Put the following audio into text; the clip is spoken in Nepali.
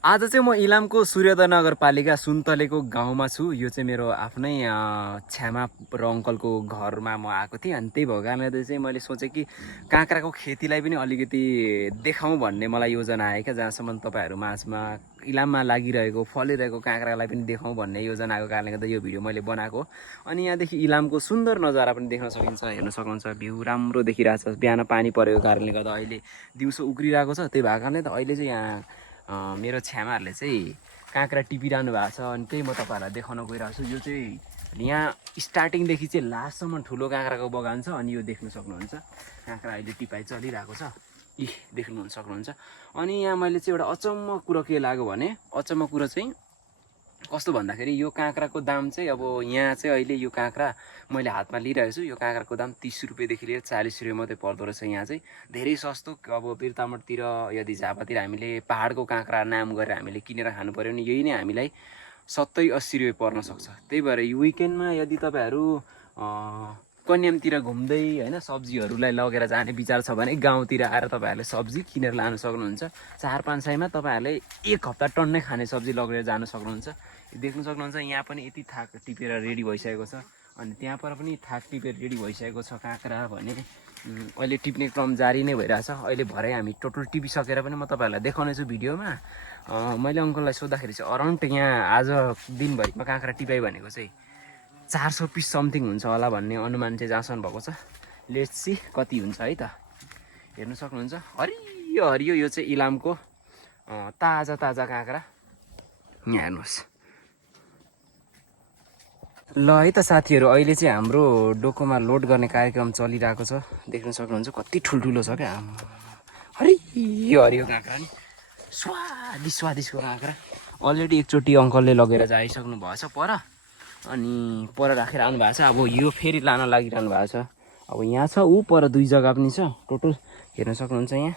आज चाहिँ म इलामको सूर्योदय नगरपालिका सुन्तलेको गाउँमा छु। यो चाहिँ मेरो आफ्नै छ्यामा र अङ्कलको घरमा म आएको थिएँ। अनि त्यही भएको कारणले चाहिँ मैले सोचेँ कि काँक्राको खेतीलाई पनि अलिकति देखाउँ भन्ने मलाई योजना आयो क्या। जहाँसम्म तपाईँहरू माझमा इलाममा लागिरहेको फलिरहेको काँक्रालाई पनि देखाउँ भन्ने योजना आएको कारणले गर्दा यो भिडियो मैले बनाएको। अनि यहाँदेखि इलामको सुन्दर नजारा पनि देख्न सकिन्छ, हेर्न सक्नुहुन्छ। भ्यू राम्रो देखिरहेछ। बिहान पानी परेको कारणले गर्दा अहिले दिउँसो उक्रिरहेको छ। त्यही भएको कारणले त अहिले चाहिँ यहाँ मेरो छ्यामाहरूले चाहिँ काँक्रा टिपिरहनु भएको छ। अनि त्यही म तपाईँहरूलाई देखाउन गइरहेको छु। यो चाहिँ यहाँ स्टार्टिङदेखि चाहिँ लास्टसम्म ठुलो काँक्राको बगान छ। अनि यो देख्न सक्नुहुन्छ काँक्रा अहिले टिपाइ चलिरहेको छ। देख्नु सक्नुहुन्छ। अनि यहाँ मैले चाहिँ एउटा अचम्म कुरो के लाग्यो भने, अचम्म कुरो चाहिँ कस्तो भन्दाखेरि यो काँक्राको दाम चाहिँ अब यहाँ चाहिँ अहिले यो काँक्रा मैले हातमा लिइरहेको छु। यो काँक्राको दाम 30 रुपियाँदेखि लिएर 40 रुपियाँ मात्रै पर्दो रहेछ। यहाँ चाहिँ धेरै सस्तो। अब बिरतामोडतिर यदि झापातिर हामीले पहाडको काँक्रा नाम गरेर हामीले किनेर खानु पऱ्यो भने यही नै हामीलाई 70-80 रुपियाँ पर्न सक्छ। त्यही भएर विकेन्डमा यदि तपाईँहरू कन्यामतिर घुम्दै होइन सब्जीहरूलाई लगेर जाने विचार छ भने गाउँतिर आएर तपाईँहरूले सब्जी किनेर लानु सक्नुहुन्छ। 4-5 सयमा तपाईँहरूले एक हप्ता टन्नै खाने सब्जी लगेर जानु सक्नुहुन्छ। देख्नु सक्नुहुन्छ यहाँ पनि यति थाक टिपेर रेडी भइसकेको छ। अनि त्यहाँ पर पनि थाक टिपेर रेडी भइसकेको छ काँक्रा भने अहिले टिप्ने क्रम जारी नै भइरहेछ। अहिले भरे हामी टोटल टिपिसकेर पनि म तपाईँहरूलाई देखाउनेछु भिडियोमा। मैले अङ्कललाई सोद्धाखेरि चाहिँ अराउन्ड यहाँ आज दिनभरिमा काँक्रा टिपाइ भनेको चाहिँ 400 पिस समथिङ हुन्छ होला भन्ने अनुमान चाहिँ जहाँसम्म भएको छ। लेट्स सी कति हुन्छ है त। हेर्नु सक्नुहुन्छ हरियो हरियो यो चाहिँ इलामको ताजा ताजा काँक्रा। यहाँ हेर्नुहोस् ल है त साथीहरू, अहिले चाहिँ हाम्रो डोकोमा लोड गर्ने कार्यक्रम चलिरहेको छ। देख्न सक्नुहुन्छ कति ठुल्ठुलो छ क्या। हरियो हरियो काँक्रा नि स्वादिष्टको काँक्रा। अलरेडी एकचोटि अङ्कलले लगेर जाइसक्नु भएछ पर। अनि पर राखेर आउनु भएको छ। अब यो फेरि लान लागिरहनु भएको छ। अब यहाँ छ ऊ पर 2 जग्गा पनि छ टोटल। हेर्न सक्नुहुन्छ यहाँ